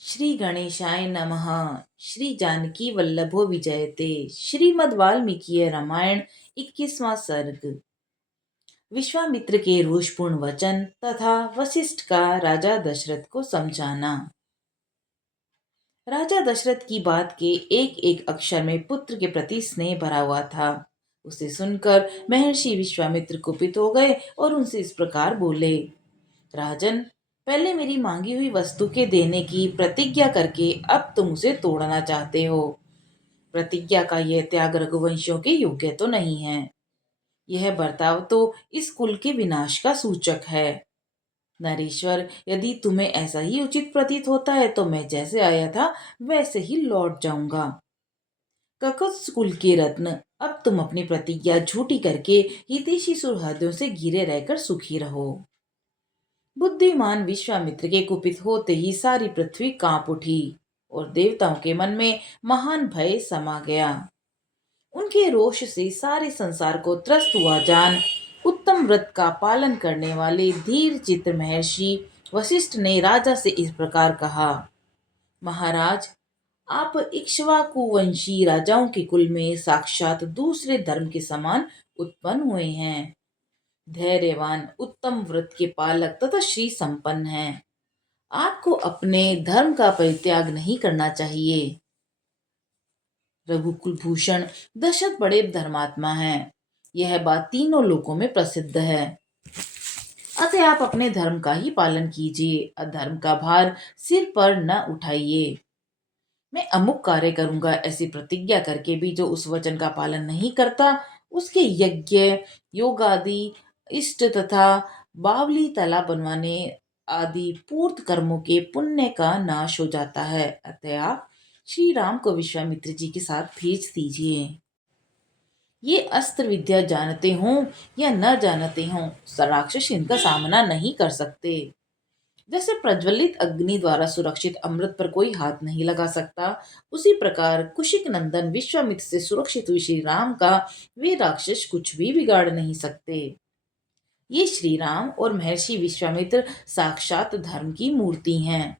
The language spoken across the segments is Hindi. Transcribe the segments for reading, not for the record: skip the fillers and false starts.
श्री गणेशाय नमः। श्री जानकी वल्लभो विजयते। श्रीमद् वाल्मीकि रामायण 21वां सर्ग। विश्वामित्र के रोषपूर्ण वचन तथा वशिष्ठ का राजा दशरथ को समझाना। राजा दशरथ की बात के एक एक अक्षर में पुत्र के प्रति स्नेह भरा हुआ था। उसे सुनकर महर्षि विश्वामित्र कुपित हो गए और उनसे इस प्रकार बोले। राजन, पहले मेरी मांगी हुई वस्तु के देने की प्रतिज्ञा करके अब तुम उसे तोड़ना चाहते हो। प्रतिज्ञा का यह त्याग रघुवंशियों के योग्य तो नहीं है। यह बर्ताव तो इस कुल के विनाश का सूचक है। नरेश्वर, यदि तुम्हें ऐसा ही उचित प्रतीत होता है तो मैं जैसे आया था वैसे ही लौट जाऊंगा। ककुत्स कुल के रत्न, अब तुम अपनी प्रतिज्ञा झूठी करके हितैषी सुहृदों से घिरे रहकर सुखी रहो। बुद्धिमान विश्वामित्र के कुपित होते ही सारी पृथ्वी कांप उठी और देवताओं के मन में महान भय समा गया। उनके रोष से सारे संसार को त्रस्त हुआ जान उत्तम व्रत का पालन करने वाले धीर चित्त महर्षि वशिष्ठ ने राजा से इस प्रकार कहा। महाराज, आप इक्ष्वाकु वंशी राजाओं के कुल में साक्षात दूसरे धर्म के समान उत्पन्न हुए हैं। धैर्यवान, उत्तम व्रत के पालक तथा श्री संपन्न हैं। आपको अपने धर्म का परित्याग नहीं करना चाहिए। रघुकुल भूषण दशरथ बड़े धर्मात्मा हैं। यह बात तीनों लोकों में प्रसिद्ध है। अतः आप अपने धर्म का ही पालन कीजिए। अधर्म का भार सिर पर न उठाइए। मैं अमुक कार्य करूंगा ऐसी प्रतिज्ञा करके भी जो उस वचन का पालन नहीं करता, उसके यज्ञ, योग आदि, इष्ट तथा बावली तालाब बनवाने आदि पूर्त कर्मों के पुण्य का नाश हो जाता है। अतः आप श्री राम को विश्वामित्र जी के साथ भेज दीजिए। ये अस्त्र विद्या जानते हों या न जानते हों, राक्षस इनका सामना नहीं कर सकते। जैसे प्रज्वलित अग्नि द्वारा सुरक्षित अमृत पर कोई हाथ नहीं लगा सकता, उसी प्रकार कुशिक नंदन विश्वामित्र से सुरक्षित हुए श्री राम का वे राक्षस कुछ भी बिगाड़ नहीं सकते। ये श्री राम और महर्षि विश्वामित्र साक्षात धर्म की मूर्ति हैं।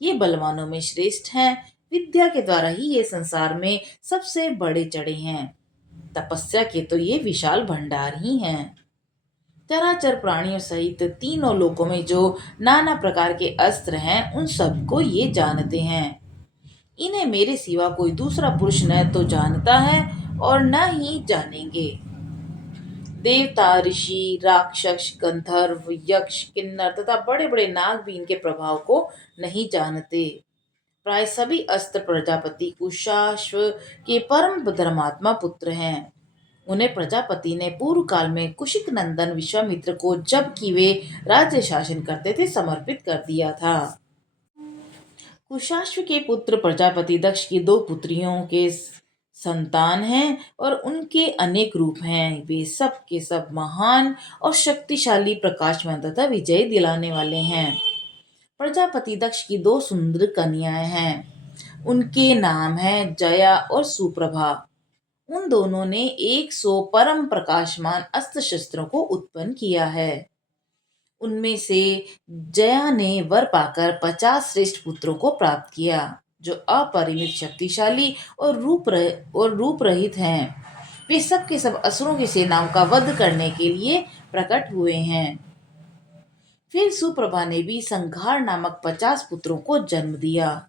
ये बलवानों में श्रेष्ठ हैं। विद्या के द्वारा ही ये संसार में सबसे बड़े चढ़े हैं। तपस्या के तो ये विशाल भंडार ही हैं। चराचर प्राणियों सहित तीनों लोकों में जो नाना प्रकार के अस्त्र हैं, उन सबको ये जानते हैं। इन्हें मेरे सिवा कोई दूसरा पुरुष न तो जानता है और न ही जानेंगे। देवता, ऋषि, राक्षस, गंधर्व, यक्ष, किन्नर तथा बड़े बड़े नाग भी इनके प्रभाव को नहीं जानते। प्राय सभी अस्त्र प्रजापति कुशाश्व के परम धर्मात्मा पुत्र हैं। उन्हें प्रजापति ने पूर्व काल में कुशिक नंदन विश्वामित्र को, जबकि वे राज्य शासन करते थे, समर्पित कर दिया था। कुशाश्व के पुत्र प्रजापति दक्ष की दो पुत्रियों के संतान हैं और उनके अनेक रूप हैं। वे सब के सब महान और शक्तिशाली, प्रकाशमान तथा विजय दिलाने वाले हैं। प्रजापति दक्ष की दो सुंदर कन्याएं हैं। उनके नाम हैं जया और सुप्रभा। उन दोनों ने 100 परम प्रकाशमान अस्त्र शस्त्रों को उत्पन्न किया है। उनमें से जया ने वर पाकर 50 श्रेष्ठ पुत्रों को प्राप्त किया, जो अपरिमित शक्तिशाली और रूप रहित हैं। वे सब के सब असुरों की सेनाओं का वध करने के लिए प्रकट हुए हैं। फिर सुप्रभा ने भी संघार नामक 50 पुत्रों को जन्म दिया,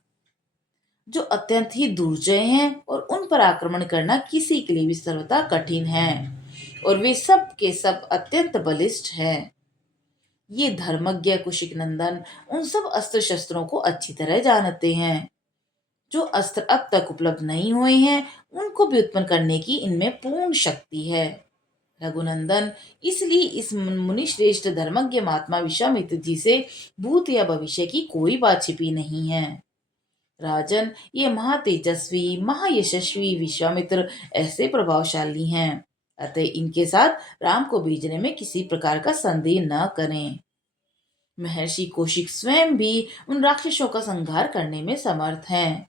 जो अत्यंत ही दुर्जय हैं और उन पर आक्रमण करना किसी के लिए भी सर्वथा कठिन है, और वे सब के सब अत्यंत बलिष्ठ हैं। ये धर्मज्ञ कुशिक नंदन उन सब अस्त्र शस्त्रों को अच्छी तरह जानते हैं। जो अस्त्र अब तक उपलब्ध नहीं हुए हैं, उनको भी उत्पन्न करने की इनमें पूर्ण शक्ति है। रघुनंदन, इसलिए इस मुनि श्रेष्ठ धर्मज्ञ महात्मा विश्वामित्र जी से भूत या भविष्य की कोई बात छिपी नहीं है। राजन, ये महातेजस्वी, महायशस्वी विश्वामित्र ऐसे प्रभावशाली हैं, अतः इनके साथ राम को भेजने में किसी प्रकार का संदेह न करें। महर्षि कौशिक स्वयं भी उन राक्षसों का संहार करने में समर्थ हैं,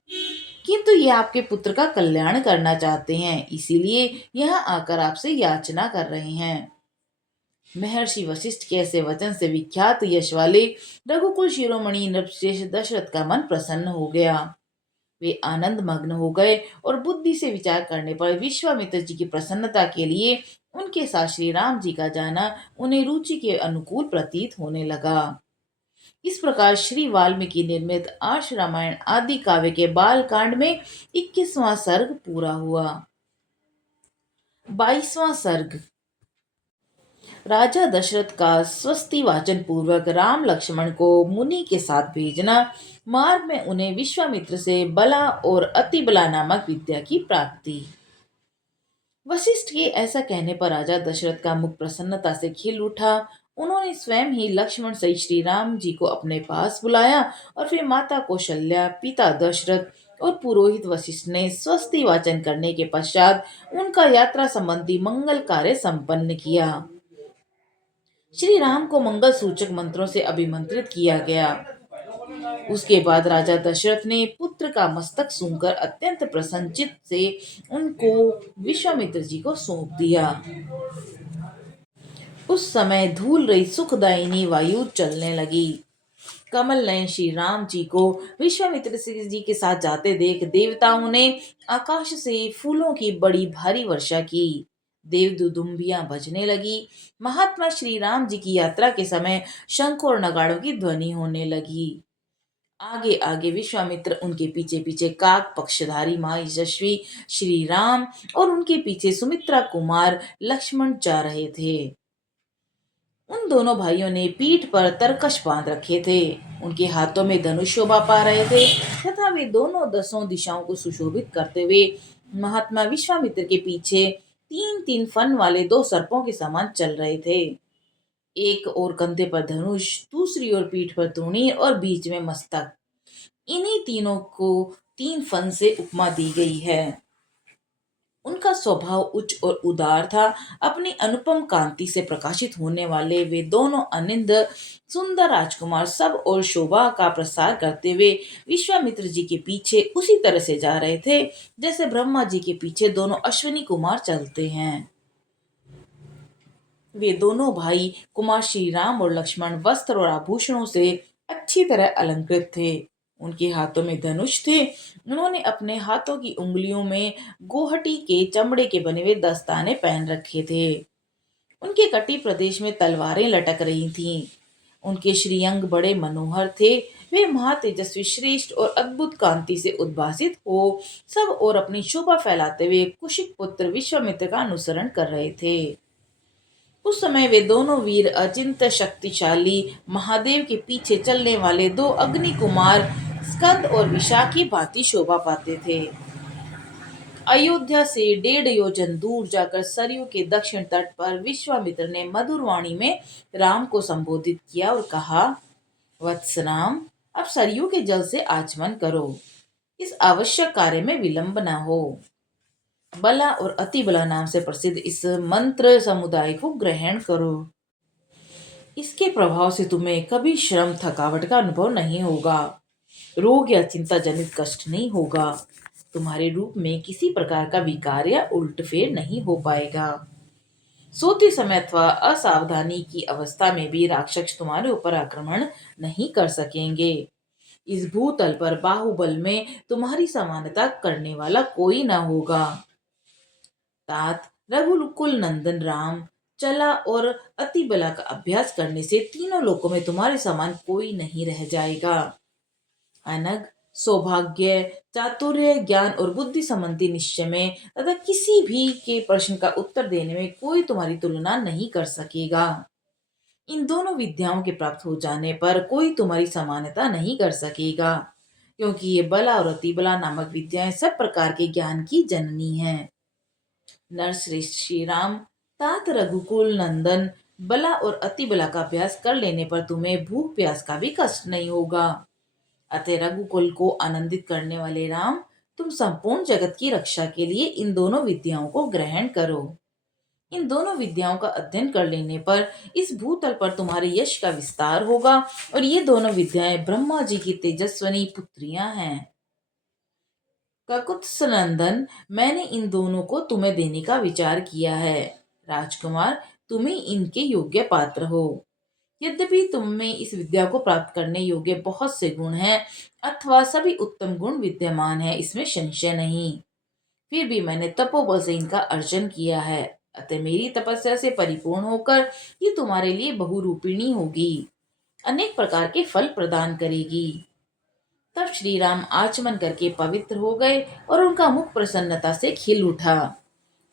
किंतु ये आपके पुत्र का कल्याण करना चाहते हैं, इसीलिए यहाँ आकर आपसे याचना कर रहे हैं। महर्षि वशिष्ठ के ऐसे वचन से विख्यात यश वाले रघुकुल शिरोमणि नृपश्रेष्ठ दशरथ का मन प्रसन्न हो गया। वे आनंद मग्न हो गए और बुद्धि से विचार करने पर विश्वामित्र जी की प्रसन्नता के लिए उनके साथ श्री राम जी का जाना उन्हें रुचि के अनुकूल प्रतीत होने लगा। इस प्रकार श्री वाल्मीकि निर्मित आर्ष रामायण आदि काव्य के बाल कांड में 21वां सर्ग पूरा हुआ। 22वां सर्ग। राजा दशरथ का स्वस्ति वाचन पूर्वक राम लक्ष्मण को मुनि के साथ भेजना, मार्ग में उन्हें विश्वामित्र से बला और अतिबला नामक विद्या की प्राप्ति। वशिष्ठ के ऐसा कहने पर राजा दशरथ का मुख प्रसन्नता से खिल उठा। उन्होंने स्वयं ही लक्ष्मण सहित श्री राम जी को अपने पास बुलाया और फिर माता कौशल्या, पिता दशरथ और पुरोहित वशिष्ठ ने स्वस्ति वाचन करने के पश्चात उनका यात्रा संबंधी मंगल कार्य संपन्न किया। श्री राम को मंगल सूचक मंत्रों से अभिमंत्रित किया गया। उसके बाद राजा दशरथ ने पुत्र का मस्तक सूंघकर अत्यंत प्रसन्नचित्त से उनको विश्वामित्र जी को सौंप दिया। उस समय धूल रही सुखदायिनी वायु चलने लगी। कमल नयन श्री राम जी को विश्वामित्र जी के साथ जाते देख देवताओं ने आकाश से फूलों की बड़ी भारी वर्षा की। देव दुदुम्बियां बजने लगी। महात्मा श्री राम जी की यात्रा के समय शंख और नगाड़ों की ध्वनि होने लगी। आगे आगे विश्वामित्र, उनके पीछे पीछे काक पक्षधारी माँ यशस्वी श्री राम और उनके पीछे सुमित्रा कुमार लक्ष्मण जा रहे थे। उन दोनों भाइयों ने पीठ पर तरकश बांध रखे थे। उनके हाथों में धनुष शोभा पा रहे थे तथा वे दोनों दसों दिशाओं को सुशोभित करते हुए महात्मा विश्वामित्र के पीछे तीन तीन फन वाले दो सर्पों के समान चल रहे थे। एक और कंधे पर धनुष, दूसरी ओर पीठ पर तूणीर और बीच में मस्तक। इन्हीं तीनों को तीन फन से उपमा दी गई है। उनका स्वभाव उच्च और उदार था। अपनी अनुपम कांति से प्रकाशित होने वाले वे दोनों अनिंद सुंदर राजकुमार सब और शोभा का प्रसार करते हुए विश्वामित्र जी के पीछे उसी तरह से जा रहे थे जैसे ब्रह्मा जी के पीछे दोनों अश्विनी कुमार चलते हैं। वे दोनों भाई कुमार श्री राम और लक्ष्मण वस्त्र और आभूषणों से अच्छी तरह अलंकृत थे। उनके हाथों में धनुष थे। उन्होंने अपने हाथों की उंगलियों में गोहटी के चमड़े के बने हुए दस्ताने पहन रखे थे। उनके कटी प्रदेश में तलवारें लटक रही थीं। उनके श्रीअंग बड़े मनोहर थे। वे महातेजस्वी, श्रेष्ठ और अद्भुत कांति से उद्भासित हो सब और अपनी शोभा फैलाते हुए कुशिक पुत्र विश्वामित्र का अनुसरण कर रहे थे। उस समय वे दोनों वीर अचिंत्य शक्तिशाली महादेव के पीछे चलने वाले दो अग्नि कुमार स्कंद और विशाख की भांति शोभा पाते थे। अयोध्या से 1.5 योजन दूर जाकर सरयू के दक्षिण तट पर विश्वामित्र ने मधुर वाणी में राम को संबोधित किया और कहा, वत्स राम, अब सरयू के जल से आचमन करो। इस आवश्यक कार्य में विलंब न हो। बला और अतिबला नाम से प्रसिद्ध इस मंत्र समुदाय को ग्रहण करो। इसके प्रभाव से तुम्हें कभी श्रम थकावट का अनुभव नहीं होगा। रोग या चिंता जनित कष्ट नहीं होगा। तुम्हारे रूप में किसी प्रकार का विकार या उल्टफेर नहीं हो पाएगा। सोते समय अथवा असावधानी की अवस्था में भी राक्षस तुम्हारे ऊपर आक्रमण नहीं कर सकेंगे। इस भूतल पर बाहुबल में तुम्हारी समानता करने वाला कोई न होगा। तात रघुकुल नंदन राम चला और अति बला का अभ्यास करने से तीनों लोकों में तुम्हारे समान कोई नहीं रह जाएगा। अनग, सौभाग्य, चातुर्य, ज्ञान और बुद्धि संबंधी निश्चय में तथा किसी भी के प्रश्न का उत्तर देने में कोई तुम्हारी तुलना नहीं कर सकेगा। इन दोनों विद्याओं के प्राप्त हो जाने पर कोई तुम्हारी समानता नहीं कर सकेगा, क्योंकि ये बला और अतिबला नामक विद्याएं सब प्रकार के ज्ञान की जननी हैं। नरश्रेष्ठ श्री राम, तात रघुकुल नंदन, बला और अति बला का अभ्यास कर लेने पर तुम्हें भूख प्यास का भी कष्ट नहीं होगा। अतः रघुकुल को आनंदित करने वाले राम, तुम संपूर्ण जगत की रक्षा के लिए इन दोनों विद्याओं को ग्रहण करो। इन दोनों विद्याओं का अध्ययन कर लेने पर इस भूतल पर तुम्हारे यश का विस्तार होगा और ये दोनों विद्याएं ब्रह्मा जी की तेजस्वनी पुत्रियां हैं। ककुत्स नंदन, मैंने इन दोनों को तुम्हें देने का विचार किया है। राजकुमार, तुम ही इनके योग्य पात्र हो। यद्यपि तुम में इस विद्या को प्राप्त करने योग्य बहुत से गुण हैं, अथवा सभी उत्तम गुण विद्यमान है, इसमें संशय नहीं। फिर भी मैंने तपोबल से इनका अर्जन किया है, अतः मेरी तपस्या से परिपूर्ण होकर ये तुम्हारे लिए बहुरूपिणी होगी, अनेक प्रकार के फल प्रदान करेगी। तब श्री राम आचमन करके पवित्र हो गए और उनका मुख प्रसन्नता से खिल उठा।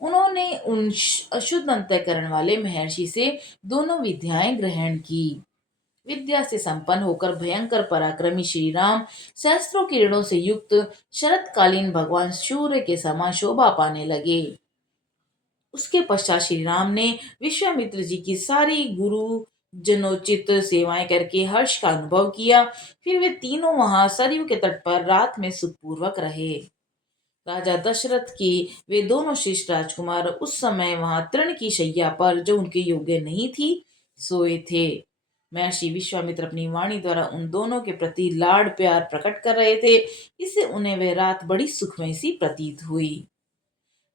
उन्होंने उन अशुद्ध अंतःकरण वाले महर्षि से दोनों विद्याएं ग्रहण की। विद्या से संपन्न होकर भयंकर पराक्रमी श्री राम सहस्त्रों किरणों से युक्त शरतकालीन भगवान सूर्य के समान शोभा पाने लगे। उसके पश्चात श्री राम ने विश्वामित्र जी की सारी गुरु जनोचित सेवाएं करके हर्ष का अनुभव किया। फिर वे तीनों वहां सरयू के तट पर रात में सुखपूर्वक रहे। राजा दशरथ की वे दोनों शिष्ट राजकुमार उस समय वहां तृण की शैया पर, जो उनके योग्य नहीं थी, सोए थे। महर्षि विश्वामित्र अपनी वाणी द्वारा उन दोनों के प्रति लाड प्यार प्रकट कर रहे थे, इससे उन्हें वह रात बड़ी सुखमय सी प्रतीत हुई।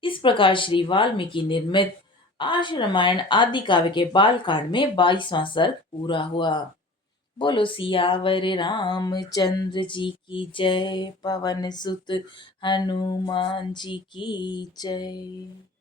इस प्रकार श्री वाल्मीकि निर्मित आर्ष रामायण आदि काव्य के बाल कांड में 22वां सर्ग पूरा हुआ। बोलो सियावर रामचंद्र जी की जय, पवन सुत हनुमान जी की जय।